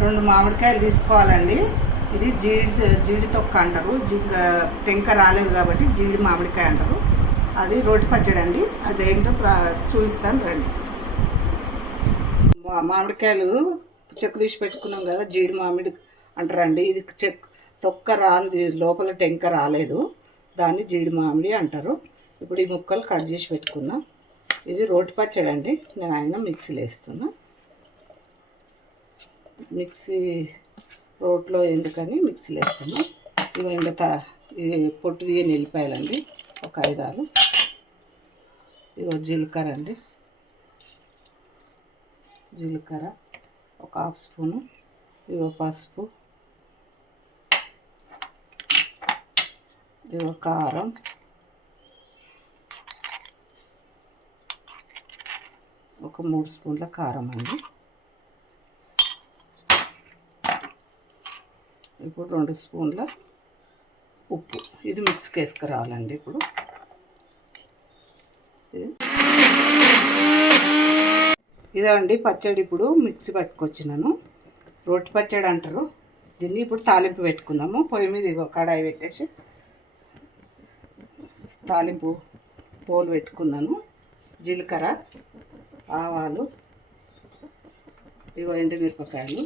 2 మామిడికాయలు తీసుకోవాలండి. ఇది జీడి తొక్క అంటారు. టెంక రాలేదు కాబట్టి జీడి మామిడికాయ అంటారు. అది రోటి పచ్చడి అండి. అదేంటో చూపిస్తాను రండి. మామిడికాయలు చెక్కు తీసి పెట్టుకున్నాం కదా, జీడి మామిడి అంటారండి. ఇది తొక్క రాంది, లోపల టెంక రాలేదు, దాన్ని జీడి మామిడి అంటారు. ఇప్పుడు ఈ ముక్కలు కట్ చేసి పెట్టుకున్నా. ఇది రోటి పచ్చడి అండి. నేను ఆయన మిక్సీలో వేస్తున్నా. మిక్సీ రోట్లో ఎందుకని మిక్సీలో వేస్తున్నా. ఇవి ఇంకా పొట్టు తీయని ఎల్లిపాయలండి, ఒక 5-6. ఇవో జీలకర్ర అండి, జీలకర్ర ఒక 1/2 స్పూను. ఇవో పసుపు, ఇవో కారం, ఒక 3 స్పూన్ల కారం అండి. ఇప్పుడు 2 స్పూన్ల ఉప్పు. ఇది మిక్స్కి వేసుకురావాలండి. ఇప్పుడు ఇదండి పచ్చడి. ఇప్పుడు మిక్సీ పట్టుకొచ్చినాను. రోటి పచ్చడి అంటారు దీన్ని. ఇప్పుడు తాలింపు పెట్టుకుందాము. పొయ్యి మీద ఇగో కడాయి పెట్టేసి తాలింపు పోలు పెట్టుకున్నాను. జీలకర్ర, ఆవాలు, ఇగో ఎండుమిరపకాయలు,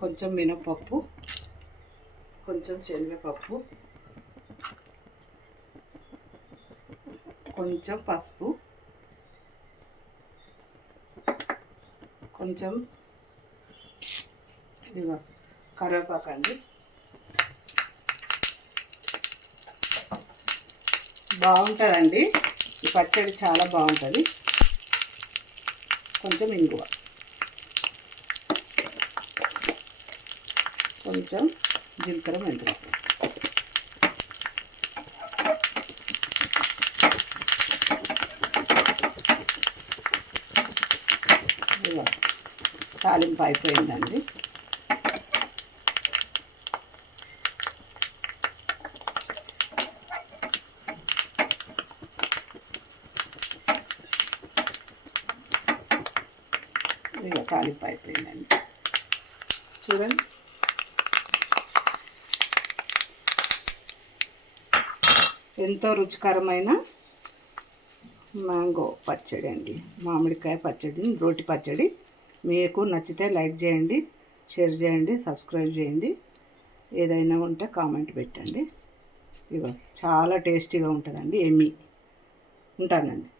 కొంచెం మినపప్పు, కొంచెం శనగపప్పు, కొంచెం పసుపు, కొంచెం ఇదిగో కరివేపాకు అండి. బాగుంటుందండి ఈ పచ్చడి, చాలా బాగుంటుంది. కొంచెం ఇంగువ, కొంచెం జీలకర్ర, మెంతులు. తాలింపు అయిపోయిందండి. ఇక తాలింపు అయిపోయిందండి. చూడండి, ఎంతో రుచికరమైన మ్యాంగో పచ్చడి అండి, మామిడికాయ పచ్చడి, రోటి పచ్చడి. మీకు నచ్చితే లైక్ చేయండి, షేర్ చేయండి, సబ్స్క్రైబ్ చేయండి. ఏదైనా ఉంటే కామెంట్ పెట్టండి. ఇగో చాలా టేస్టీగా ఉంటుందండి. ఎమ్మి ఉంటానండి.